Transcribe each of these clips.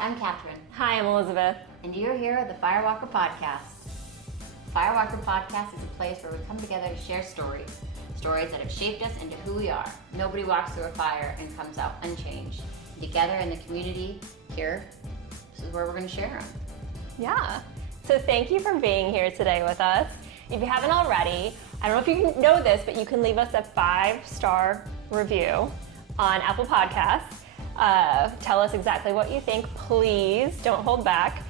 I'm Catherine. Hi, I'm Elizabeth. And you're here at the FireWalker podcast. FireWalker podcast is a place where we come together to share stories that have shaped us into who we are. Nobody walks through a fire and comes out unchanged. Together in the community here, this is where we're going to share them. Yeah. So thank you for being here today with us. If you haven't already, I don't know if you know this, but you can leave us a 5-star review on Apple Podcasts. Tell us exactly what you think. Please don't hold back.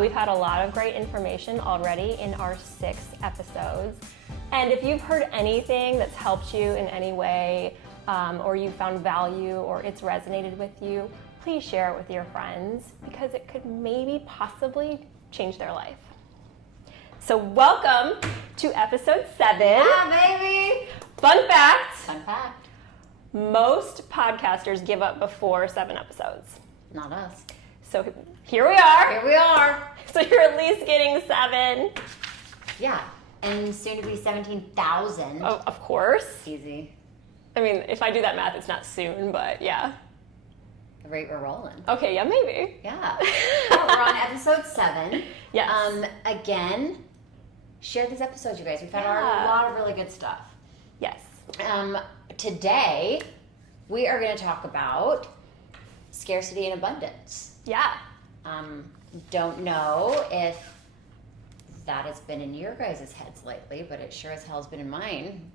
We've had a lot of great information already in our 6 episodes. And if you've heard anything that's helped you in any way, or you found value or it's resonated with you, please share it with your friends because it could maybe possibly change their life. So welcome to episode 7. Yeah, baby! Fun fact. Fun fact. Most podcasters give up before 7 episodes. Not us. So here we are. Here we are. So you're at least getting 7. Yeah, and soon to be 17,000. Oh, of course. Easy. I mean, if I do that math, it's not soon, but yeah. The rate we're rolling. Okay, yeah, maybe. Yeah. Well, we're on episode 7. Yes. Again, share these episodes, you guys. We've had a lot of really good stuff. Yes. Today, we are going to talk about scarcity and abundance. Yeah. Don't know if that has been in your guys' heads lately, but it sure as hell has been in mine,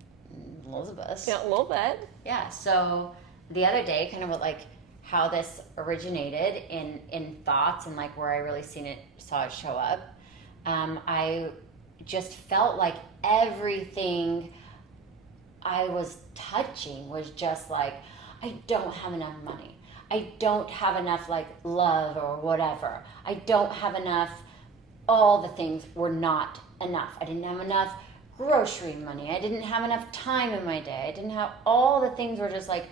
Elizabeth's. Yeah, a little bit. Yeah, so the other day, kind of what, like, how this originated in thoughts and like where I really saw it show up. I just felt like everything I was touching was just like, I don't have enough money. I don't have enough like love or whatever. I don't have enough. All the things were not enough. I didn't have enough grocery money. I didn't have enough time in my day. I didn't have, all the things were just like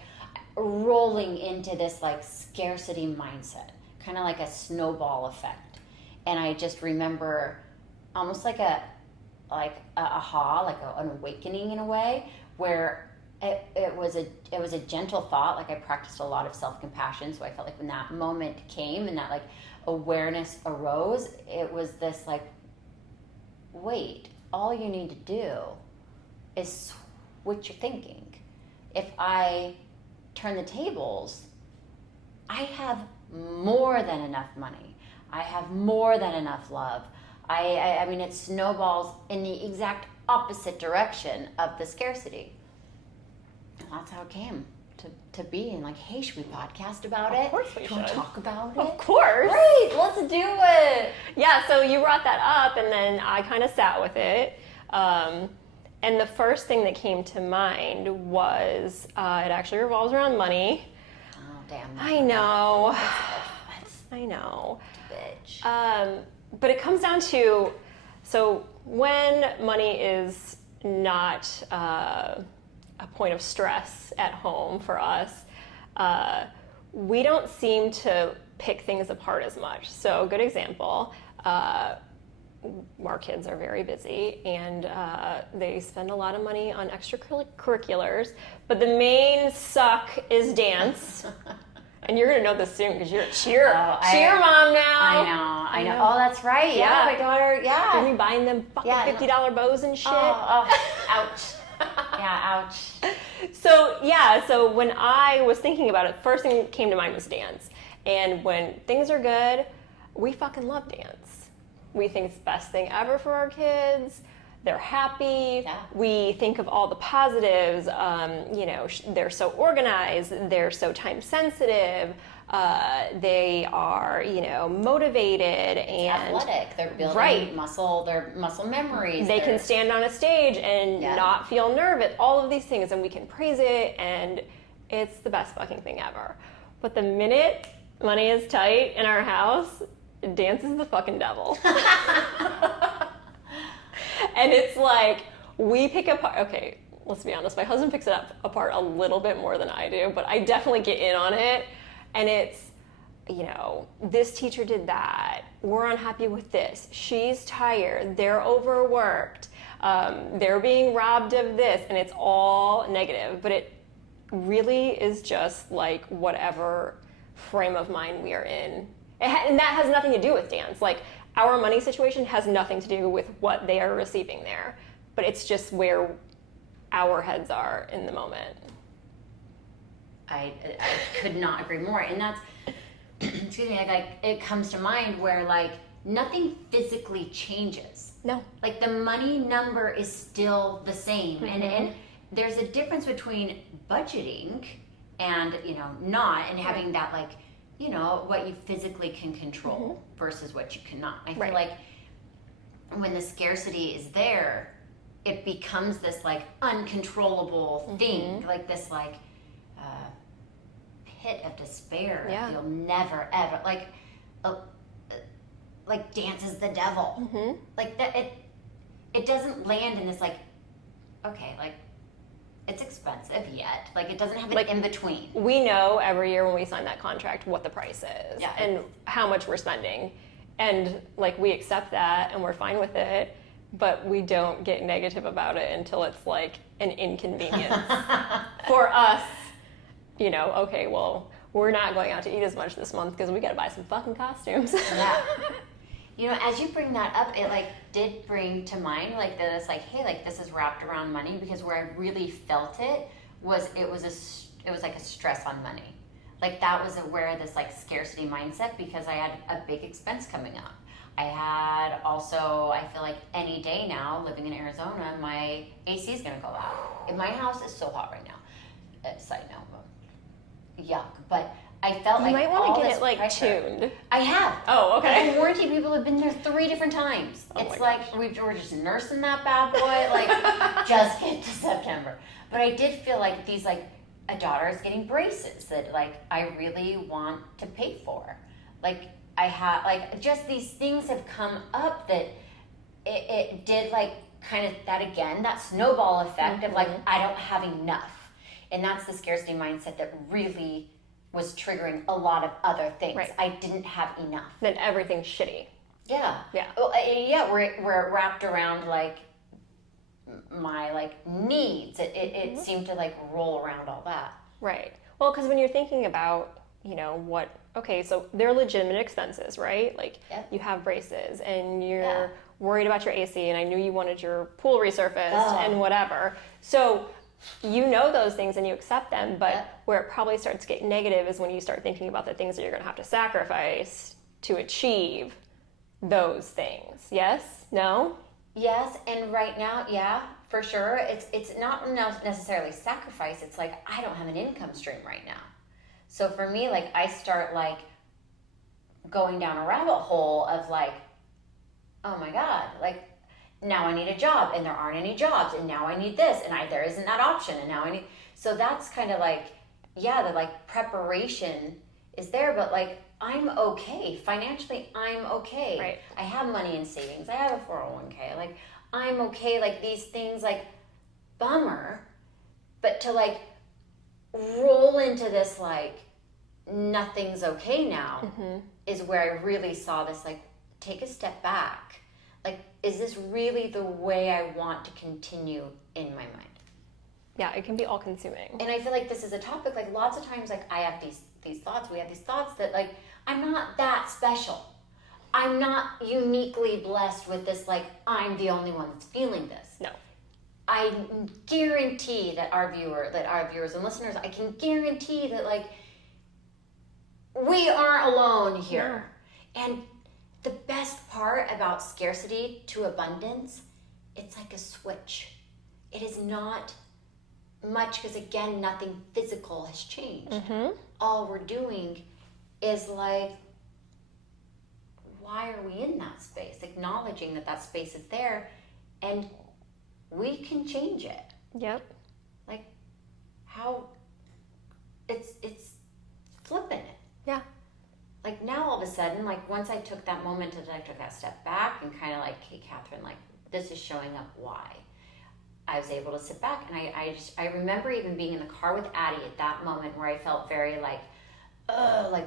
rolling into this like scarcity mindset, kind of like a snowball effect. And I just remember almost like an awakening in a way, where it was a gentle thought. Like I practiced a lot of self-compassion, so I felt like when that moment came and that like awareness arose, it was this like, wait, all you need to do is switch your thinking. If I turn the tables, I have more than enough money. I have more than enough love. I mean, it snowballs in the exact opposite direction of the scarcity. And that's how it came to be. And like, hey, should we podcast about it? Of course we should. Want to talk about it? Of course. Great, let's do it. Yeah, so you brought that up and then I kind of sat with it. And the first thing that came to mind was, it actually revolves around money. Oh, damn. I know. I know. Bitch. But it comes down to, so when money is not a point of stress at home for us, we don't seem to pick things apart as much. So a good example, our kids are very busy and they spend a lot of money on extracurriculars, but the main suck is dance. And you're gonna know this soon because you're a cheer mom now. I know. Oh, that's right. Yeah, my daughter. Yeah. You're gonna be buying them fucking $50 bows and shit. Oh, ouch. Yeah, ouch. So when I was thinking about it, first thing that came to mind was dance. And when things are good, we fucking love dance. We think it's the best thing ever for our kids. They're happy. Yeah. We think of all the positives. They're so organized. They're so time sensitive. They are, motivated and athletic. They're building muscle. Their muscle memories. They can stand on a stage and not feel nervous. All of these things, and we can praise it, and it's the best fucking thing ever. But the minute money is tight in our house, dance is the fucking devil. And it's like, we pick apart, okay, let's be honest, my husband picks it apart a little bit more than I do, but I definitely get in on it. And it's, this teacher did that. We're unhappy with this. She's tired. They're overworked. They're being robbed of this. And it's all negative. But it really is just like whatever frame of mind we are in And that has nothing to do with dance. Like, our money situation has nothing to do with what they are receiving there, but it's just where our heads are in the moment. I could not agree more. And that's, excuse me, like it comes to mind where like nothing physically changes. No. Like the money number is still the same. Mm-hmm. And there's a difference between budgeting and, not, and having that like, what you physically can control versus what you cannot. I feel like when the scarcity is there, it becomes this like uncontrollable thing, like this like pit of despair. Yeah. You'll never ever like dance is the devil. Like that it doesn't land in this like, okay, like it's expensive yet. Like it doesn't have an in between. We know every year when we sign that contract what the price is and how much we're spending. And like we accept that and we're fine with it, but we don't get negative about it until it's like an inconvenience. For us, okay, well, we're not going out to eat as much this month because we got to buy some fucking costumes. Yeah. As you bring that up, it like did bring to mind like that it's like, hey, like this is wrapped around money, because where I really felt it was like a stress on money. Like that was where this like scarcity mindset, because I had a big expense coming up. I had also, I feel like any day now living in Arizona, my AC is going to go out. And my house is so hot right now. Side note, yuck. But I felt you like might want all to get this it like pressure. tuned. I have. Oh, okay. And warranty people have been there 3 different times. Oh It's like we're just nursing that bad boy, like just get to September. But I did feel like these like a daughter is getting braces that like I really want to pay for. Like I have like just these things have come up that it did like kind of that again, that snowball effect of like I don't have enough. And that's the scarcity mindset that really was triggering a lot of other things. Right. I didn't have enough. Then everything's shitty. Yeah. Yeah. Well, we're wrapped around like my like needs. It seemed to like roll around all that. Right. Well, because when you're thinking about, so they're legitimate expenses, right? Like you have braces and you're worried about your AC, and I knew you wanted your pool resurfaced and whatever. So those things and you accept them, but where it probably starts getting negative is when you start thinking about the things that you're going to have to sacrifice to achieve those things. Yes? No? Yes, and right now, yeah, for sure. It's not necessarily sacrifice. It's like I don't have an income stream right now. So for me, like I start like going down a rabbit hole of like, oh my God, like now I need a job and there aren't any jobs, and now I need this and there isn't that option, and now I need, so that's kind of like, yeah, the like preparation is there, but like I'm okay financially. I'm okay. Right. I have money in savings. I have a 401k. Like I'm okay. Like these things, like bummer, but to like roll into this like nothing's okay now is where I really saw this like take a step back. Like, is this really the way I want to continue in my mind? Yeah, it can be all consuming. And I feel like this is a topic, like lots of times, like I have these thoughts, we have these thoughts that like, I'm not that special. I'm not uniquely blessed with this, like I'm the only one that's feeling this. No. I guarantee that our viewers and listeners, I can guarantee that like, we aren't alone here. No. And the best part about scarcity to abundance, it's like a switch. It is not much, because again, nothing physical has changed. All we're doing is like, why are we in that space? Acknowledging that space is there, and we can change it. Yep. Like how it's flipping it. Yeah. Like now all of a sudden, like once I took that moment and I took that step back and kind of like, hey, Catherine, like this is showing up why. I was able to sit back, and I remember even being in the car with Addie at that moment where I felt very like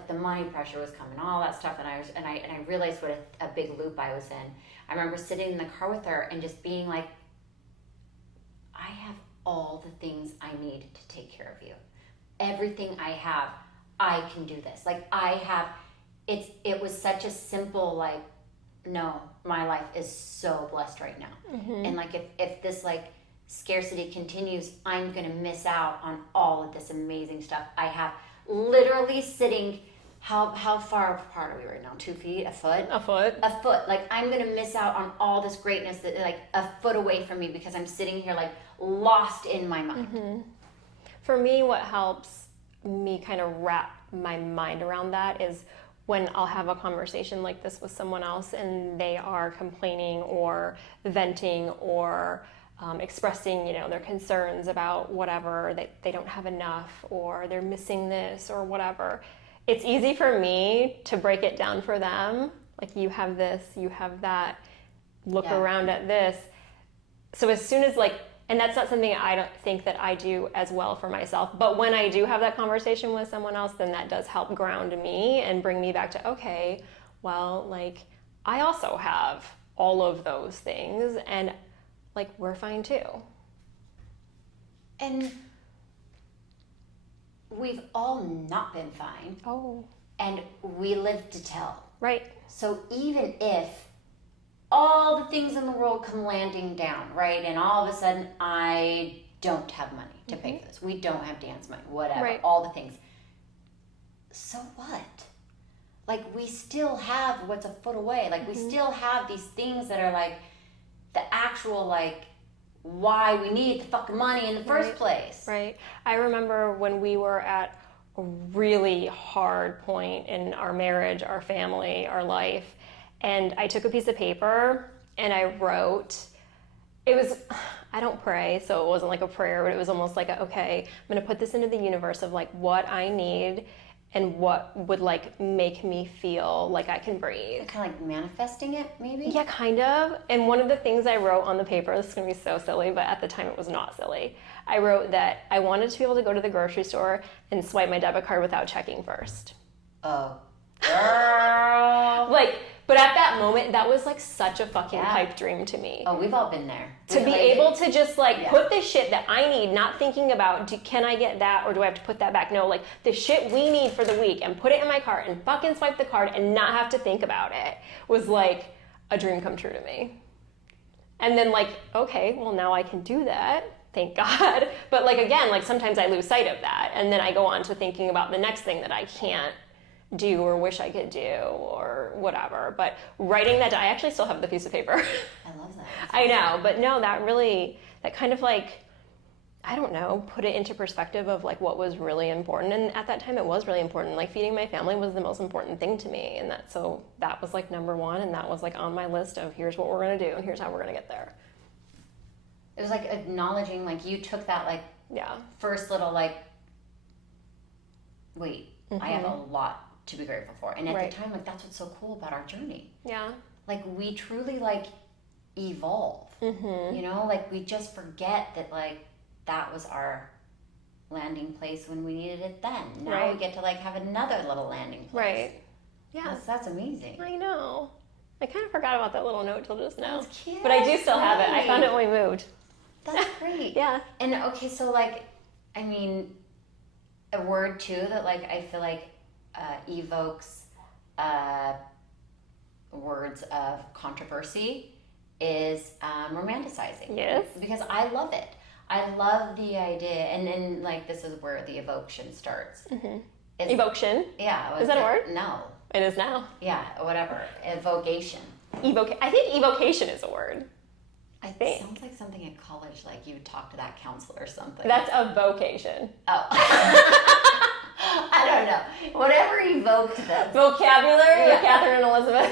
the money pressure was coming, all that stuff, and I realized what a big loop I was in. I remember sitting in the car with her and just being like, I have all the things I need to take care of you. Everything I have, I can do this. Like I have it was such a simple, like, no, my life is so blessed right now. And like, if this like scarcity continues, I'm going to miss out on all of this amazing stuff I have literally sitting. How far apart are we right now? 2 feet? A foot? A foot. A foot. Like, I'm going to miss out on all this greatness that, like, a foot away from me because I'm sitting here, like, lost in my mind. For me, what helps me kind of wrap my mind around that is when I'll have a conversation like this with someone else and they are complaining or venting or expressing, their concerns about whatever, that they don't have enough or they're missing this or whatever. It's easy for me to break it down for them. Like, you have this, you have that, look around at this. So as soon as and that's not something I don't think that I do as well for myself. But when I do have that conversation with someone else, then that does help ground me and bring me back to, okay, well, I also have all of those things and we're fine too. And we've all not been fine. Oh. And we live to tell. Right. So even if all the things in the world come landing down, right, and all of a sudden I don't have money to pay for this, we don't have dance money, whatever, all the things. So what? We still have what's a foot away. We still have these things that are the actual why we need the fucking money in the first place. Right. I remember when we were at a really hard point in our marriage, our family, our life, and I took a piece of paper and I wrote, I don't pray, so it wasn't like a prayer, but it was almost like, okay, I'm going to put this into the universe of what I need and what would make me feel like I can breathe. Kind of manifesting it, maybe? Yeah, kind of. And one of the things I wrote on the paper, this is going to be so silly, but at the time it was not silly. I wrote that I wanted to be able to go to the grocery store and swipe my debit card without checking first. Oh, girl. But at that moment, that was such a fucking pipe dream to me. Oh, we've all been there. To be able to just put the shit that I need, not thinking about, can I get that or do I have to put that back? No, the shit we need for the week and put it in my cart and fucking swipe the card and not have to think about it was a dream come true to me. And then okay, well now I can do that. Thank God. But again, sometimes I lose sight of that. And then I go on to thinking about the next thing that I can't do or wish I could do or whatever. But writing that down, I actually still have the piece of paper. I love that. I know, but no, that kind of I don't know, put it into perspective of what was really important. And at that time it was really important. Feeding my family was the most important thing to me. And that was number one. And that was on my list of here's what we're going to do and here's how we're going to get there. It was acknowledging, you took that first little wait, I have a lot to be grateful for. And at the time, that's what's so cool about our journey. Yeah. We truly evolve. We just forget that that was our landing place when we needed it then. Now we get to have another little landing place. Right. Yeah. That's amazing. I know. I kind of forgot about that little note till just now. That's cute. But I do still have it. I found it when we moved. That's great. Yeah. And okay, so a word too that I feel evokes words of controversy is romanticizing. Yes. Because I love it. I love the idea, and then this is where the evocation starts. Evocation? Yeah. Is that a word? No. It is now. Yeah, whatever. Evocation. I think evocation is a word. I think. It sounds like something in college, you would talk to that counselor or something. That's a vocation. Oh. I don't know. Whatever evoked them. Vocabulary with Catherine and Elizabeth.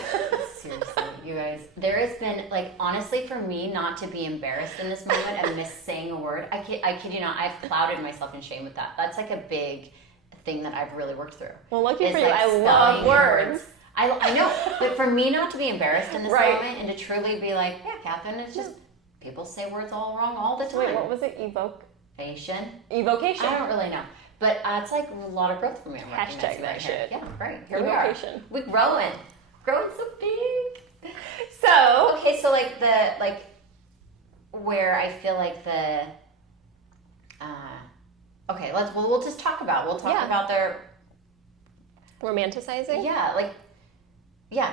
Seriously, you guys. There has been, honestly, for me not to be embarrassed in this moment of saying a word. I kid you not, I've clouded myself in shame with that. That's a big thing that I've really worked through. Well, lucky for you, I love words. I know, but for me not to be embarrassed in this moment and to truly be yeah, Catherine, it's just, people say words all wrong all the time. Wait, what was it? Evocation? Evocation. I don't really know. But it's a lot of growth for me. Hashtag that shit. Yeah, right. Here Evocation. We are. We're growing so big. So okay, so where I feel the okay, we'll just talk about. We'll talk about their Romanticizing? Yeah, like, yeah.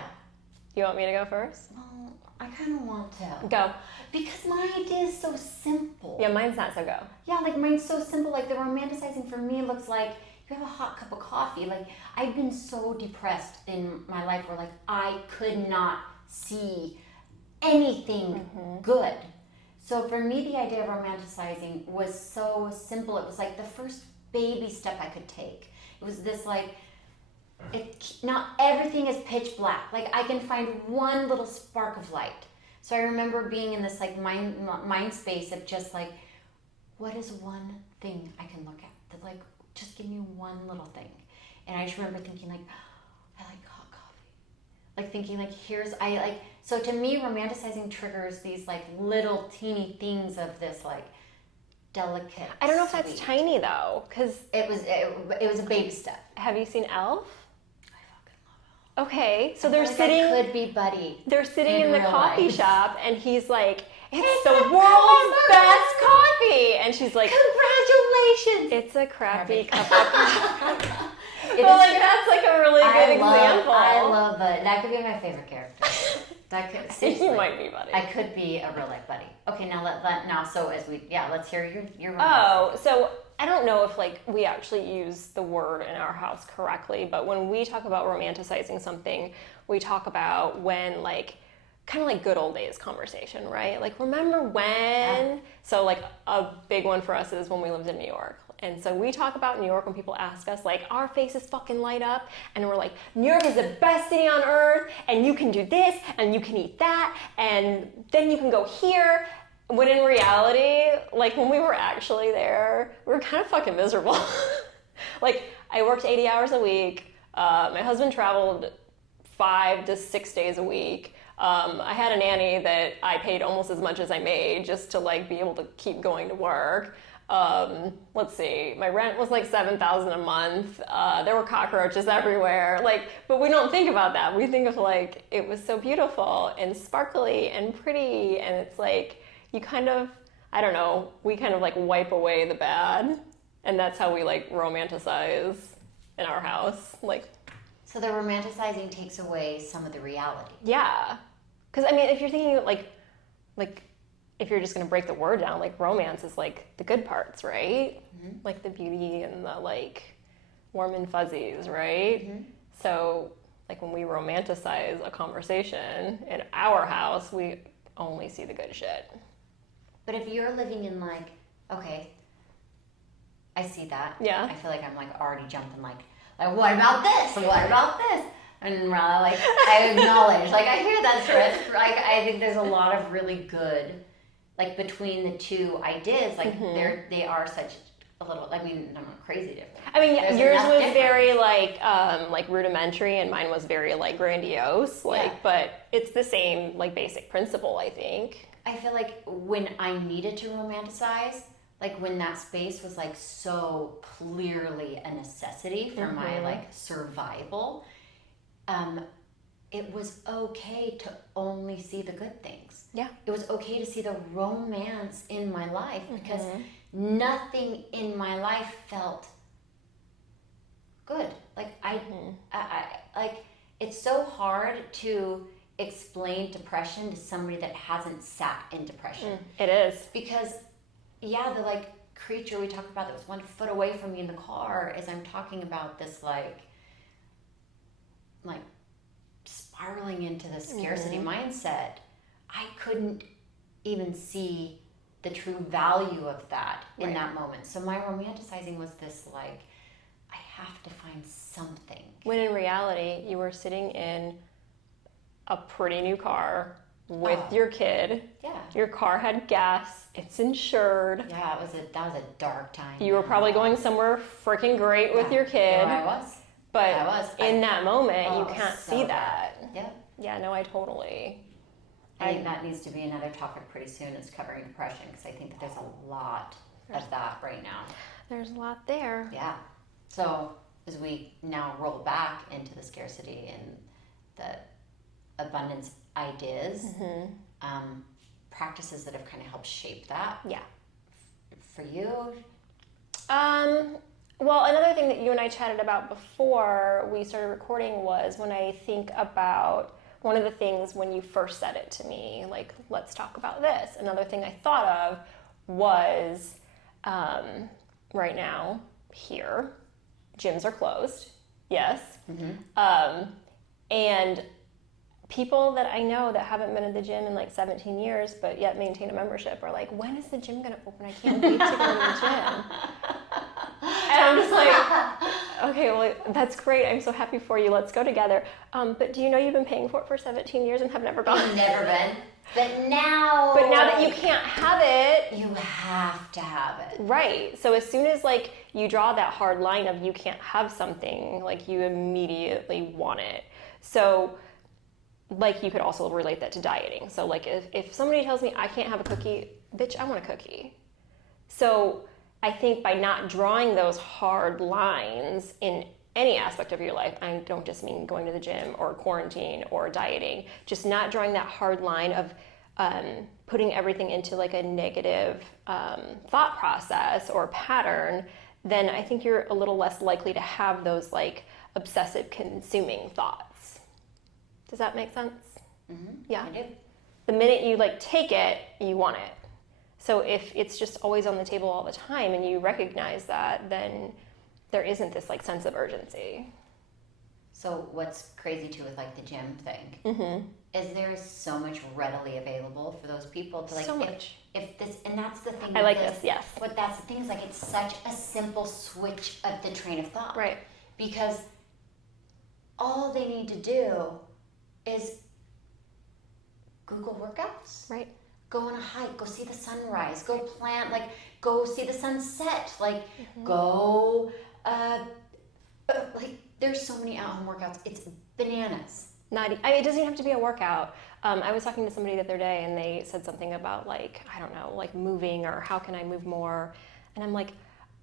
You want me to go first? Well, I kind of want to. Go. Because my idea is so simple. Yeah, mine's not so go. Yeah, like mine's so simple. Like the romanticizing for me looks like you have a hot cup of coffee. Like I've been so depressed in my life where like I could not see anything good. So for me, the idea of romanticizing was so simple. It was like the first baby step I could take. It was this like, not everything is pitch black. Like I can find one little spark of light. So I remember being in this like mind space of just like, what is one thing I can look at that like just give me one little thing. And I just remember thinking like, I like hot coffee. Like thinking like so to me romanticizing triggers these like little teeny things of this like delicate. I don't know if that's tiny though, because it was a baby step. Have you seen Elf? I fucking love Okay, so it. they're sitting. I could be buddy. They're sitting in the coffee life. shop, and he's like, "It's the world's best coffee," and she's like, "Congratulations!" It's a crappy cup of coffee. Well, like that's like a really good example. I love it. That could be my favorite character. That could seriously. You might be buddy. I could be a real life buddy. Okay, now let's hear your. Oh, so I don't know if like we actually use the word in our house correctly, but when we talk about romanticizing something, we talk about when like kind of like good old days conversation, right? Like remember when? Yeah. So like a big one for us is when we lived in New York. And so we talk about New York when people ask us, like, our faces fucking light up, and we're like, New York is the best city on earth, and you can do this, and you can eat that, and then you can go here. When in reality, like, when we were actually there, we were kind of fucking miserable. Like, I worked 80 hours a week. My husband traveled 5 to 6 days a week. I had a nanny that I paid almost as much as I made just to, like, be able to keep going to work. Let's see, my rent was like $7,000 a month. There were cockroaches everywhere. Like, but we don't think about that. We think of like, it was so beautiful and sparkly and pretty. And it's like, you kind of, I don't know, we kind of like wipe away the bad. And that's how we like romanticize in our house. Like, so the romanticizing takes away some of the reality. Yeah. Cause I mean, if you're thinking like, if you're just going to break the word down, like romance is like the good parts, right? Mm-hmm. Like the beauty and the like warm and fuzzies, right? Mm-hmm. So like when we romanticize a conversation in our house, we only see the good shit. But if you're living in like, okay, I see that. Yeah. I feel like I'm like already jumping like what about this? What about this? And like I acknowledge, like I hear that stress. Like I think there's a lot of really good. Like between the two ideas, like they are such a little. I mean, they're not crazy different. I mean, yours was very like rudimentary, and mine was very like grandiose. Like, yeah. But it's the same like basic principle, I think. I feel like when I needed to romanticize, like when that space was like so clearly a necessity for my like survival, it was okay to only see the good things. Yeah. It was okay to see the romance in my life because nothing in my life felt good. Like I like it's so hard to explain depression to somebody that hasn't sat in depression. It is. Because the like creature we talked about that was 1 foot away from me in the car as I'm talking about this like spiraling into the scarcity mindset, I couldn't even see the true value of that in that moment. So my romanticizing was this like, I have to find something. When in reality, you were sitting in a pretty new car with your kid. Yeah. Your car had gas. It's insured. Yeah, that was a dark time. You were probably going somewhere freaking great with your kid. I was. But in that moment, you can't see that. Yeah. Yeah, no, I totally. I think that needs to be another topic pretty soon is covering depression because I think that there's a lot of that right now. There's a lot there. Yeah. So as we now roll back into the scarcity and the abundance ideas, practices that have kind of helped shape that. Yeah. For you? Well, another thing that you and I chatted about before we started recording was when I think about one of the things when you first said it to me, like, let's talk about this. Another thing I thought of was right now here, gyms are closed. Yes. And people that I know that haven't been at the gym in like 17 years, but yet maintain a membership are like, when is the gym going to open? I can't wait to go to the gym. And I'm just like, okay, well, that's great. I'm so happy for you. Let's go together. But do you know you've been paying for it for 17 years and have never gone? I've never been. But now that you can't have it. You have to have it. Right. So as soon as like you draw that hard line of you can't have something, like you immediately want it. So like you could also relate that to dieting. So like if somebody tells me I can't have a cookie, bitch, I want a cookie. So I think by not drawing those hard lines in any aspect of your life, I don't just mean going to the gym or quarantine or dieting, just not drawing that hard line of putting everything into like a negative thought process or pattern, then I think you're a little less likely to have those like obsessive consuming thoughts. Does that make sense? Mm-hmm. Yeah. I do. The minute you like take it, you want it. So if it's just always on the table all the time and you recognize that, then there isn't this like sense of urgency. So what's crazy too with like the gym thing is there is so much readily available for those people to like so much. If this, and that's the thing. I like this, yes. But that's the thing is like it's such a simple switch of the train of thought. Right. Because all they need to do is Google workouts. Right. Go on a hike, go see the sunrise, go plant, like go see the sunset, like go like there's so many at-home workouts. It's bananas. It doesn't even have to be a workout. I was talking to somebody the other day and they said something about like, I don't know, like moving or how can I move more? And I'm like,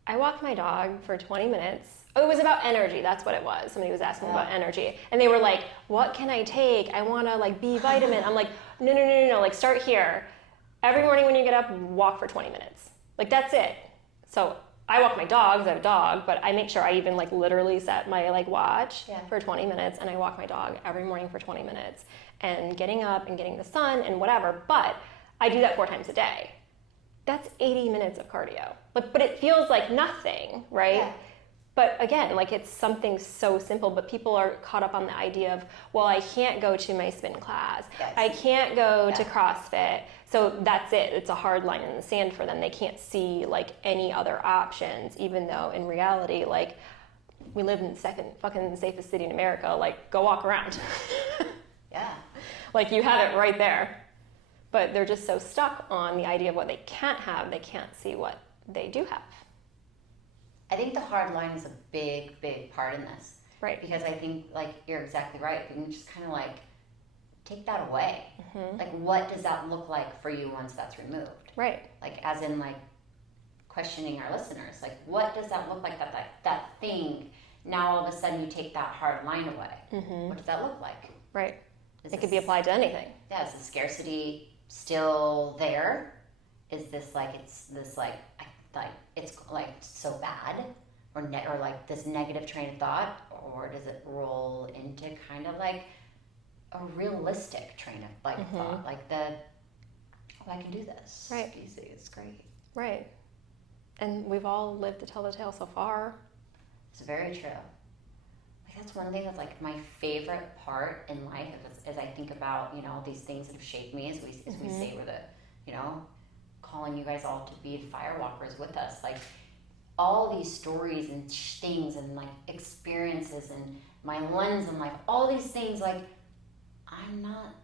I walked my dog for 20 minutes. Oh, it was about energy. That's what it was. Somebody was asking about energy. And they were like, what can I take? I want to like B vitamin. I'm like, no. Like start here. Every morning when you get up, walk for 20 minutes. Like that's it. So I walk my dog, 'cause I have a dog, but I make sure I even like literally set my like watch for 20 minutes and I walk my dog every morning for 20 minutes and getting up and getting the sun and whatever. But I do that 4 times a day. That's 80 minutes of cardio. But it feels like nothing, right? Yeah. But again, like it's something so simple, but people are caught up on the idea of, well, I can't go to my spin class. Yes. I can't go to CrossFit. So that's it. It's a hard line in the sand for them. They can't see like any other options, even though in reality, like we live in the second fucking safest city in America. Like go walk around. Yeah. Like you have it right there. But they're just so stuck on the idea of what they can't have. They can't see what they do have. I think the hard line is a big, big part in this. Right. Because I think, like, you're exactly right. You can just kind of, like, take that away. Like, what does that look like for you once that's removed? Right. Like, as in, like, questioning our listeners. Like, what does that look like, that thing, now all of a sudden you take that hard line away? What does that look like? Right. It could be applied to anything. Yeah, is the scarcity still there? Is this, like, it's this, like it's like so bad or like this negative train of thought, or does it roll into kind of like a realistic train of like thought, like I can do this. Right. It's easy, it's great. Right. And we've all lived to tell the tale so far. It's very true. Like that's one thing that's like my favorite part in life as I think about, you know, these things that have shaped me as we say we're the, you know, calling you guys all to be FireWalkers with us. Like all these stories and things and like experiences and my lens and like all these things, like I'm not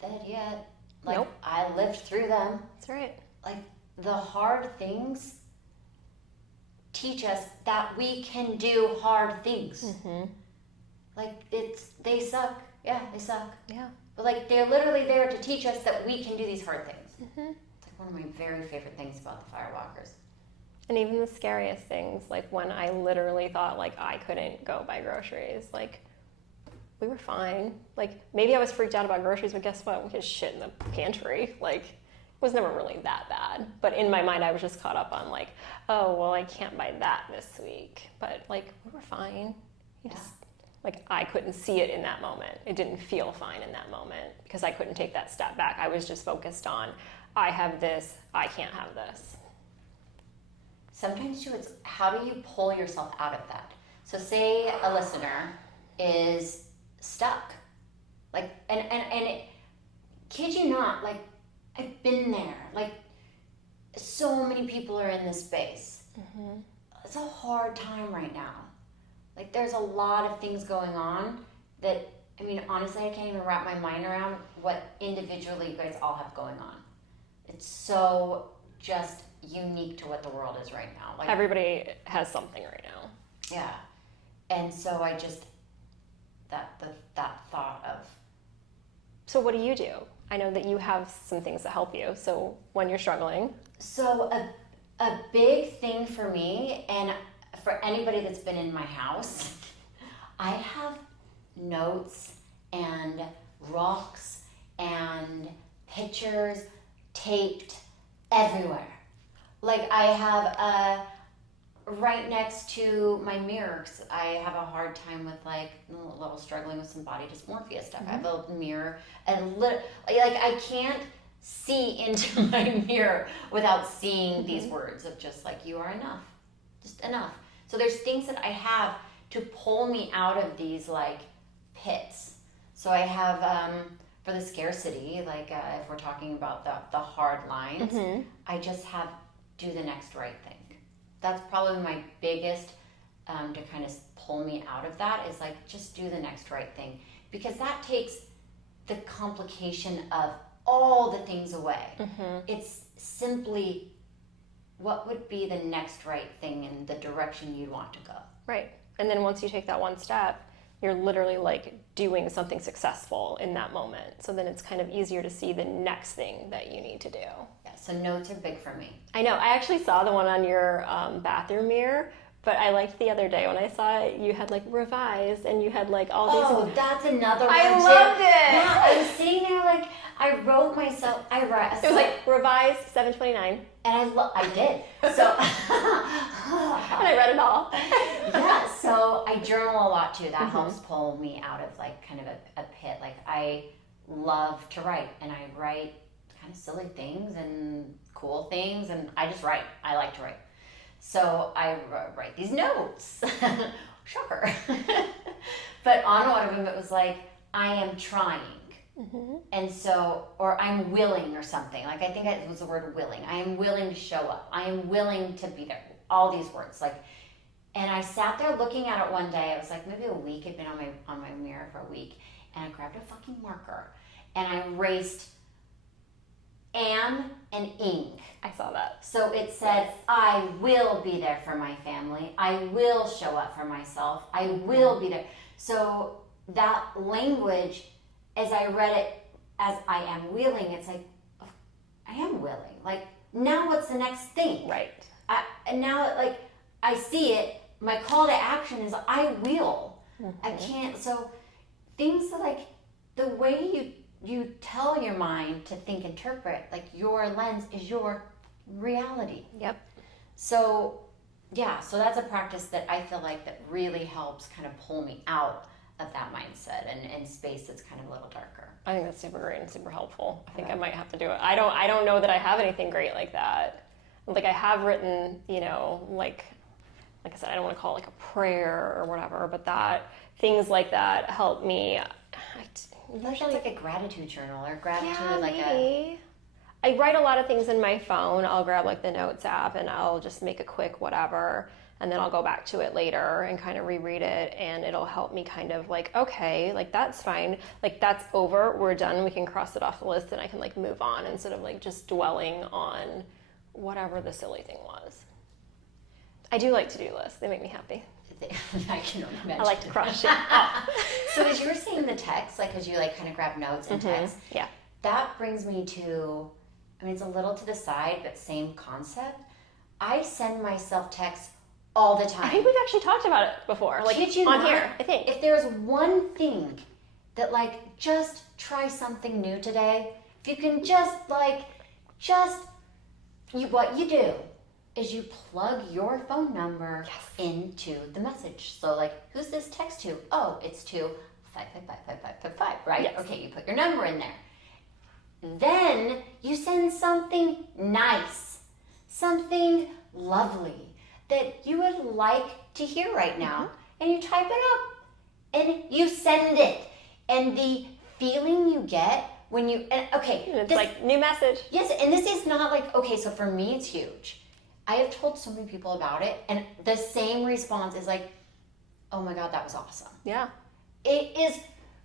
dead yet. Like nope. I lived through them. That's right. Like the hard things teach us that we can do hard things. Like they suck. Yeah, they suck. Yeah. But like they're literally there to teach us that we can do these hard things. It's like one of my very favorite things about the FireWalkers. And even the scariest things, like when I literally thought like I couldn't go buy groceries, like we were fine. Like maybe I was freaked out about groceries, but guess what? We could shit in the pantry. Like was never really that bad. But in my mind, I was just caught up on like, oh, well, I can't buy that this week. But like, we were fine. Like, I couldn't see it in that moment. It didn't feel fine in that moment because I couldn't take that step back. I was just focused on, I have this, I can't have this. Sometimes too, it's how do you pull yourself out of that? So say a listener is stuck. Like, and it, kid you not, like, I've been there. Like, so many people are in this space. Mm-hmm. It's a hard time right now. Like, there's a lot of things going on that, I mean, honestly, I can't even wrap my mind around what individually you guys all have going on. It's so just unique to what the world is right now. Like, everybody has something right now. Yeah. And so I just, that thought of. So what do you do? I know that you have some things that help you. So when you're struggling. So a big thing for me, and for anybody that's been in my house, I have notes and rocks and pictures taped everywhere. Like, I have right next to my mirror, 'cause I have a hard time with like a little struggling with some body dysmorphia stuff. Mm-hmm. I have a mirror, and like I can't see into my mirror without seeing these words of just like, you are enough, just enough. So there's things that I have to pull me out of these like pits. So I have for the scarcity, like if we're talking about the hard lines, I just have do the next right thing. That's probably my biggest to kind of pull me out of that is like, just do the next right thing. Because that takes the complication of all the things away. Mm-hmm. It's simply what would be the next right thing in the direction you'd want to go. Right. And then once you take that one step, you're literally like doing something successful in that moment. So then it's kind of easier to see the next thing that you need to do. Yeah, so notes are big for me. I know. I actually saw the one on your bathroom mirror, but I liked the other day when I saw it, you had like revised and you had like all these. Oh, that's another one. I loved it. Yeah, I was sitting there like, I wrote myself, it was like revised 7/29. And I did. So. And I read it all. Yeah, so I journal a lot too. That helps pull me out of like kind of a pit. Like, I love to write, and I write kind of silly things and cool things, and I just write. I like to write. So I write these notes. Shocker. But on one of them it was like, I am trying. Mm-hmm. And so, or I'm willing or something. Like, I think it was the word willing. I am willing to show up. I am willing to be there. All these words. Like, and I sat there looking at it one day. It was like maybe a week. It'd been on my mirror for a week. And I grabbed a fucking marker and I erased Anne and ink. I saw that. So it said, I will be there for my family. I will show up for myself. I will be there. So that language, as I read it, as I am willing, it's like, oh, I am willing. Like, now what's the next thing? Right. And now, like, I see it. My call to action is, I will. Mm-hmm. I can't. So things that, like, the way you tell your mind to think, interpret, like, your lens is your reality. Yep. So, yeah. So that's a practice that I feel like that really helps kind of pull me out of that mindset and space that's kind of a little darker. I think that's super great and super helpful. I think I might have to do it. I don't know that I have anything great like that. Like, I have written, you know, like I said, I don't want to call it like a prayer or whatever, but that things like that help me. That's like a gratitude journal or gratitude, yeah, like maybe. I write a lot of things in my phone. I'll grab like the notes app and I'll just make a quick whatever, and then I'll go back to it later and kind of reread it, and it'll help me kind of like, okay, like that's fine, like that's over, we're done, we can cross it off the list, and I can like move on instead of like just dwelling on whatever the silly thing was. I do like to-do lists. They make me happy. I can only imagine. I like to cross shit off. So as you were saying the text, like as you like kind of grab notes and text, yeah, that brings me to, I mean, it's a little to the side, but same concept. I send myself texts all the time. I think we've actually talked about it before, like Kid you on not? here, I think. If there's one thing that like, just try something new today, if you can just like what you do is you plug your phone number into the message. So like, who's this text to? Oh, it's to 5555555, right? Yes. Okay, you put your number in there. Then you send something nice, something lovely that you would like to hear right now, and you type it up and you send it. And the feeling you get when you, It's like, new message. Yes, and this is not like, okay, so for me it's huge. I have told so many people about it, and the same response is like, oh my God, that was awesome. Yeah. It is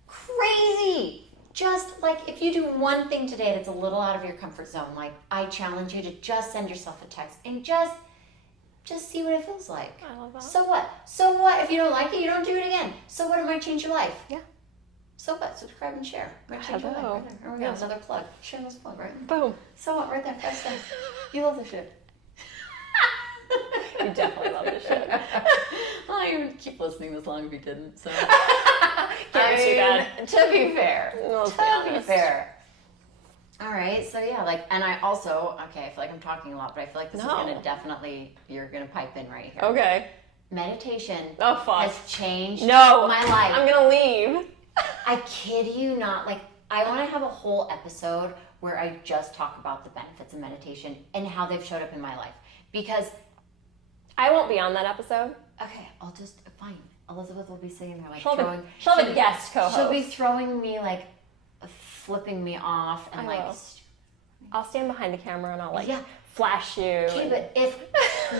crazy. Just like if you do one thing today that's a little out of your comfort zone, like I challenge you to just send yourself a text and just see what it feels like. I love that. So what? So what? If you don't like it, you don't do it again. So what? It might change your life. Yeah. So what? Subscribe and share. Might change your life. Right there. There we go. Another plug. Shameless plug, right? Boom. So what? Right there. 5 stars. You love this shit. You definitely love this shit. Well, you would keep listening this long if you didn't. So. Can't be too bad. To be fair. Let's be To be honest. fair. All right, so yeah, like, and I also, okay, I feel like I'm talking a lot, but I feel like this is gonna definitely, you're gonna pipe in right here. Okay. Meditation fuck. has changed No. my life. I'm gonna leave. I kid you not, like, I wanna have a whole episode where I just talk about the benefits of meditation and how they've showed up in my life. Because, I won't be on that episode. okay, I'll just, fine. Elizabeth will be sitting there, like, She'll have a guest co-host. She'll be throwing me, like, flipping me off and, I like, will. I'll stand behind the camera and I'll, like, yeah. flash you. Okay, but if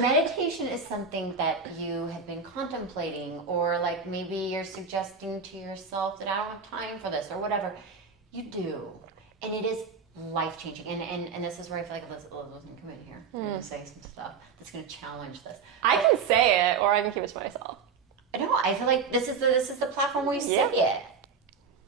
meditation is something that you have been contemplating, or like maybe you're suggesting to yourself that I don't have time for this or whatever, you do. And it is life-changing. And this is where I feel like Elizabeth can come in here and say some stuff that's going to challenge this. I can say it or I can keep it to myself. No, I feel like this is the platform where you say it.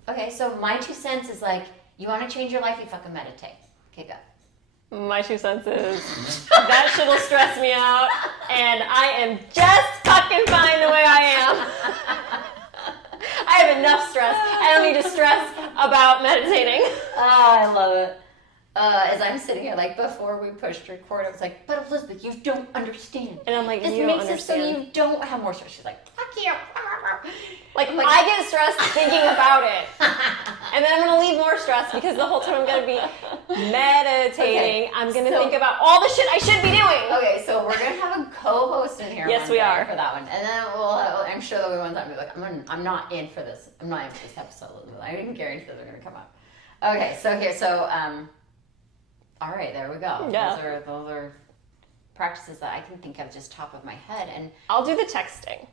Okay, so my 2 cents is like, you want to change your life, you fucking meditate. Okay, go. My 2 cents is that shit'll stress me out, and I am just fucking fine the way I am. I have enough stress. I don't need to stress about meditating. Oh, I love it. As I'm sitting here, like before we pushed record, I was like, but Elizabeth, you don't understand. And I'm like, this you don't makes it so understand. you don't have more stress. She's like, fuck you. Like, I get stressed thinking about it. And then I'm going to leave more stressed because the whole time I'm going to be meditating. Okay, I'm going to think about all the shit I should be doing. Okay, so we're going to have a co-host in here. Yes, one we day are. For that one. And then I'm sure that we want to be like, I'm not in for this. I'm not in for this episode. I didn't guarantee that they're going to come up. Okay, all right, there we go. Yeah. Those are practices that I can think of just top of my head. And I'll do the texting.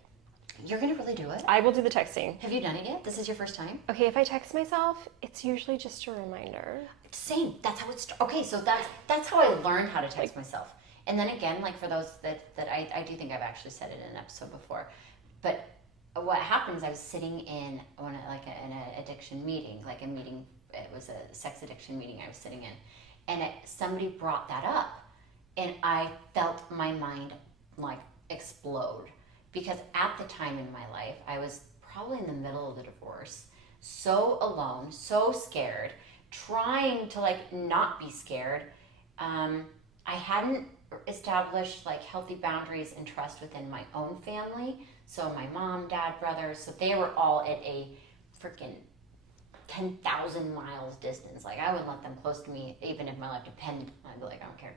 you're going to really do it? I will do the texting. Have you done it yet? This is your first time? Okay, if I text myself, it's usually just a reminder. Same. That's how it's. Okay, so that's how I learned how to text myself. And then again, like for those that I do think I've actually said it in an episode before, but what happened is I was sitting in an addiction meeting, like a meeting. It was a sex addiction meeting I was sitting in, and somebody brought that up, and I felt my mind like explode, because at the time in my life I was probably in the middle of the divorce, so alone, so scared, trying to like not be scared. I hadn't established like healthy boundaries and trust within my own family. So my mom, dad, brothers, so they were all at a freaking 10,000 miles distance. Like I wouldn't let them close to me, even if my life depended. I'd be like, I don't care.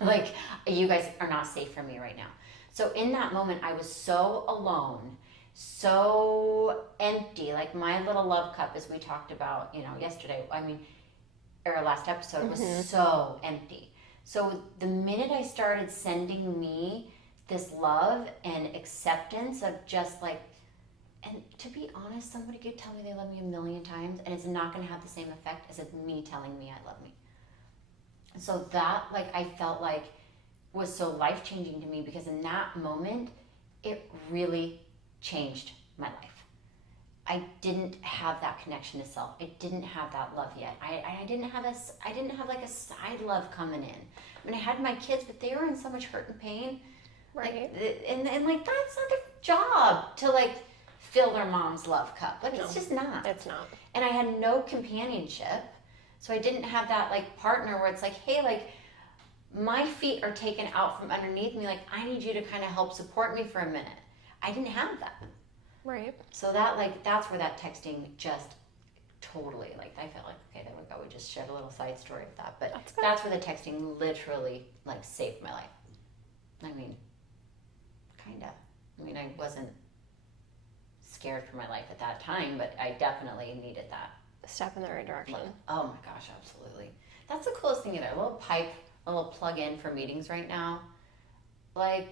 Like, you guys are not safe for me right now. So in that moment, I was so alone, so empty. Like my little love cup, as we talked about, yesterday, or last episode, was so empty. So the minute I started sending me this love and acceptance of just like, and to be honest, somebody could tell me they love me 1,000,000 times, and it's not going to have the same effect as me telling me I love me. And so that, like, I felt like was so life-changing to me, because in that moment, it really changed my life. I didn't have that connection to self. I didn't have that love yet. I didn't have like a side love coming in. I mean, I had my kids, but they were in so much hurt and pain. Right. Like, and like, that's not their job to like fill their mom's love cup. Like, it's just not. It's not. And I had no companionship. So I didn't have that like partner where it's like, hey, like my feet are taken out from underneath me. Like I need you to kind of help support me for a minute. I didn't have that. Right. So that like, that's where that texting just totally, like I felt like, okay, there we go. We just shared a little side story of that. But that's where the texting literally like saved my life. I mean, kind of. I mean, I wasn't scared for my life at that time, but I definitely needed that. Step in the right direction. Oh my gosh, absolutely. That's the coolest thing either. A little plug in for meetings right now. Like,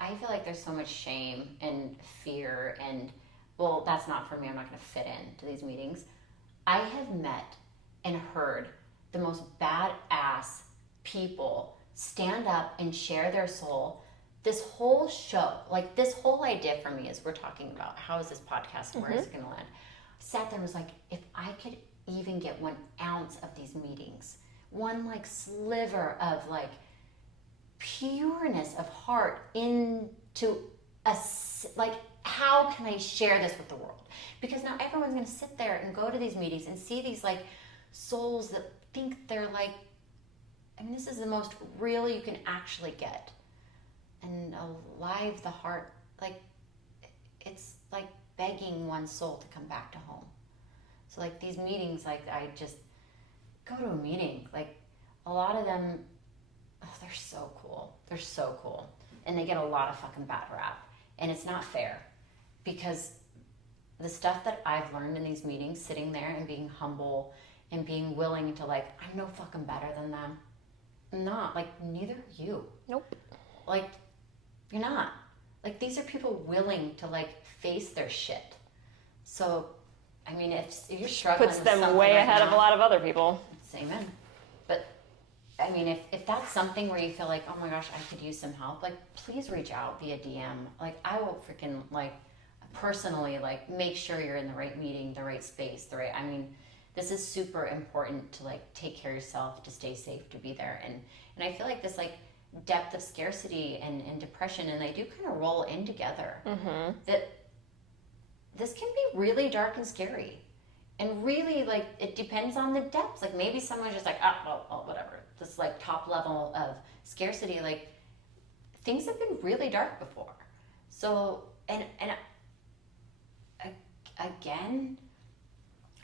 I feel like there's so much shame and fear and, well, that's not for me. I'm not going to fit into these meetings. I have met and heard the most badass people stand up and share their soul. This whole show, like this whole idea for me is we're talking about how is this podcast, where is it going to land? Sat there and was like, if I could even get 1 ounce of these meetings, one like sliver of like pureness of heart into like, how can I share this with the world? Because now everyone's going to sit there and go to these meetings and see these like souls that think they're like, I mean, this is the most real you can actually get. And alive the heart, like it's like begging one soul to come back to home. So like these meetings, like I just go to a meeting, like a lot of them, oh, they're so cool. They're so cool. And they get a lot of fucking bad rap. And it's not fair because the stuff that I've learned in these meetings, sitting there and being humble and being willing to like, I'm no fucking better than them. I'm not, like neither are you. Nope. Like, you're not. Like, these are people willing to, like, face their shit. So, I mean, if you're struggling Puts with them something way right ahead now, of a lot of other people. amen. But, I mean, if that's something where you feel like, oh my gosh, I could use some help, like, please reach out via DM. Like, I will freaking, like, personally, like, make sure you're in the right meeting, the right space, I mean, this is super important to, like, take care of yourself, to stay safe, to be there. And I feel like this, like, depth of scarcity and depression, and they do kind of roll in together. That this can be really dark and scary, and really like it depends on the depths. Like maybe someone's just like, well, whatever. This like top level of scarcity, like things have been really dark before. So and again,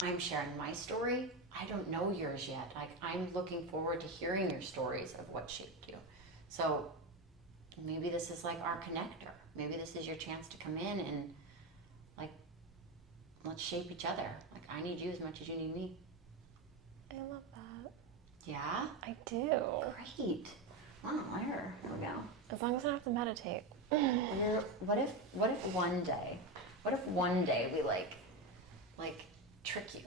I'm sharing my story. I don't know yours yet. Like I'm looking forward to hearing your stories of what shaped you. So maybe this is like our connector. Maybe this is your chance to come in and like, let's shape each other. Like I need you as much as you need me. I love that. Yeah? I do. Great. Wow, there we go. As long as I don't have to meditate. What if one day we like trick you?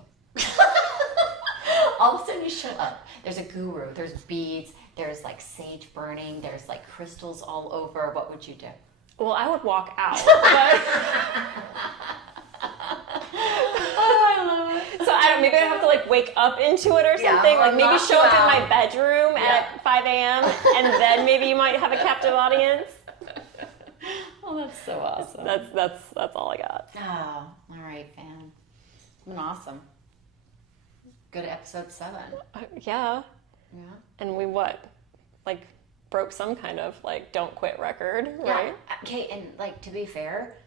All of a sudden you show up. There's a guru, there's beads, there's like sage burning, there's like crystals all over. What would you do? Well, I would walk out. But... Oh, I love it. So I don't, maybe I have to like wake up into it or something. Yeah, or like maybe show up in my out. bedroom at 5 a.m. and then maybe you might have a captive audience. Oh, that's so awesome. That's all I got. Oh, all right, fan. It's been awesome. Good episode 7. Yeah. Yeah. And we broke some kind of like don't quit record, right? Yeah. Okay, and like to be fair,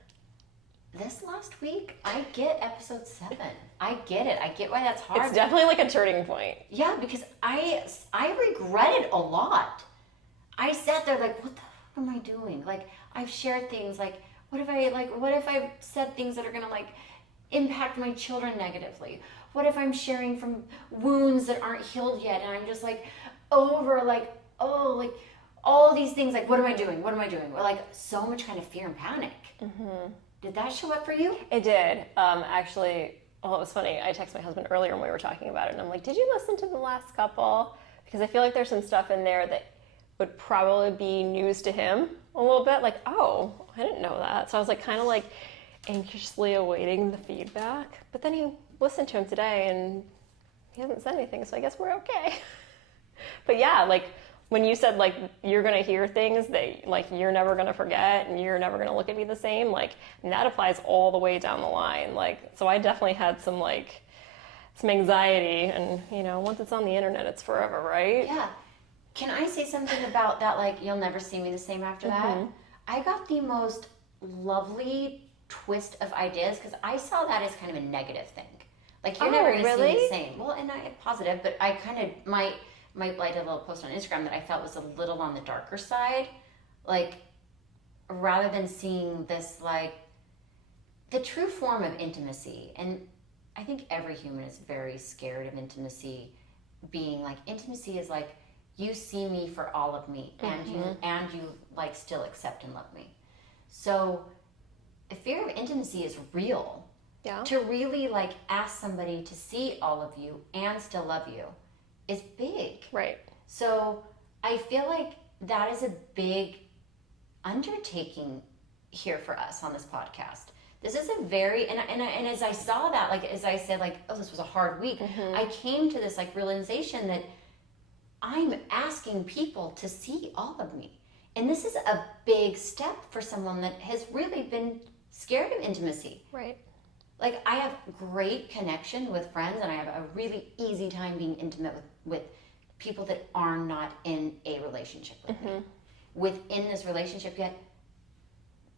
this last week I get episode 7. I get it. I get why that's hard. It's definitely like a turning point. Yeah, because I regretted a lot. I sat there like, what the fuck am I doing? Like I've shared things like what if I've said things that are gonna like impact my children negatively? What if I'm sharing from wounds that aren't healed yet and I'm just like over like, oh, like all these things, like what am I doing? What am I doing? Or like so much kind of fear and panic. Mm-hmm. Did that show up for you? It did. Actually, well, it was funny. I texted my husband earlier when we were talking about it and I'm like, did you listen to the last couple? Because I feel like there's some stuff in there that would probably be news to him a little bit. Like, oh, I didn't know that. So I was like kind of like anxiously awaiting the feedback. But then he listened to him today and he hasn't said anything, so I guess we're okay. But yeah, like when you said like you're gonna hear things that like you're never gonna forget and you're never gonna look at me the same, like and that applies all the way down the line. Like so I definitely had some like some anxiety, and once it's on the internet, it's forever, right? Yeah. Can I say something about that? Like, you'll never see me the same after that. I got the most lovely twist of ideas because I saw that as kind of a negative thing. Like, you're never going to see me the same. Well, and positive, but I kind of I did a little post on Instagram that I felt was a little on the darker side. Like, rather than seeing this, like, the true form of intimacy, and I think every human is very scared of intimacy being like, intimacy is like, you see me for all of me, and you like still accept and love me. So the fear of intimacy is real. Yeah. To really like ask somebody to see all of you and still love you is big. Right. So I feel like that is a big undertaking here for us on this podcast. This is a very, and as I saw that, like, as I said, like, oh, this was a hard week, I came to this, like, realization that I'm asking people to see all of me. And this is a big step for someone that has really been scared of intimacy. Right. Like, I have great connection with friends, and I have a really easy time being intimate with people that are not in a relationship with me. Within this relationship, yet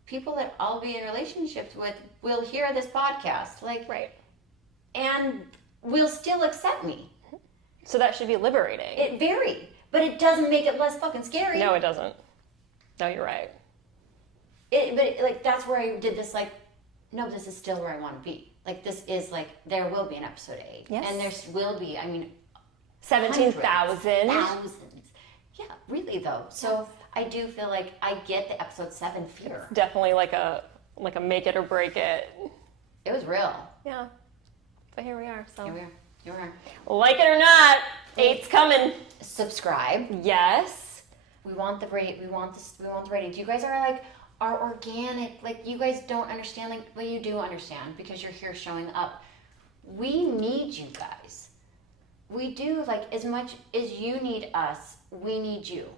people that I'll be in relationships with will hear this podcast, like, right, and will still accept me. So that should be liberating. It very, but it doesn't make it less fucking scary. No, it doesn't. No, you're right. But like, that's where I did this, like, no, this is still where I want to be. Like, this is like, there will be an episode 8. Yes. And there will be, I mean, 17,000. Thousands. Yeah, really though. So I do feel like I get the episode 7 fear. It's definitely like a make it or break it. It was real. Yeah. But here we are. So Here we are. Here we are. Like it or not, 8's coming. Subscribe. Yes. We want the rate. We want the rating. You guys are organic. Like, you guys don't understand. Like, well, you do understand because you're here showing up. We need you guys. We do. Like, as much as you need us, we need you.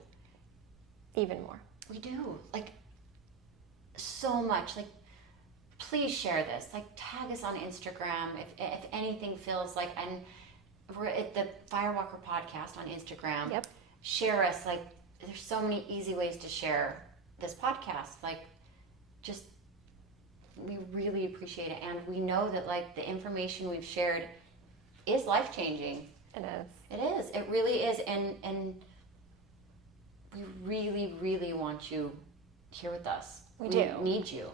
Even more. We do. Like, so much. Like, please share this. Like, tag us on Instagram if anything feels like, and we're at the FireWalker podcast on Instagram. Yep. Share us. Like, there's so many easy ways to share this podcast. Like, just, we really appreciate it. And we know that, like, the information we've shared is life-changing. It is. It is. It really is. And we really, really want you here with us. We do. Need you.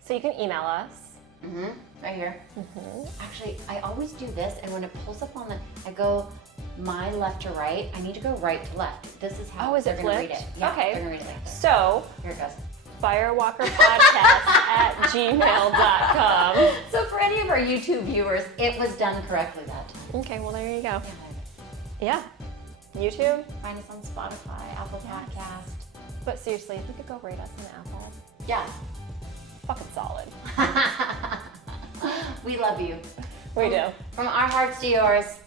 So you can email us. Right here. Actually, I always do this, and when it pulls up on I go my left to right. I need to go right to left. This is how is they're it going to read flipped? it. Yeah, Okay. they're going to read it like this. So Here it goes. FireWalkerPodcast@gmail.com. So for any of our YouTube viewers, it was done correctly that time. Okay, well there you go. Yeah. Yeah. YouTube. Find us on Spotify, Apple Podcast. But seriously, if you could go rate us on Apple, Yeah. fucking solid. We love you. We do. From our hearts to yours.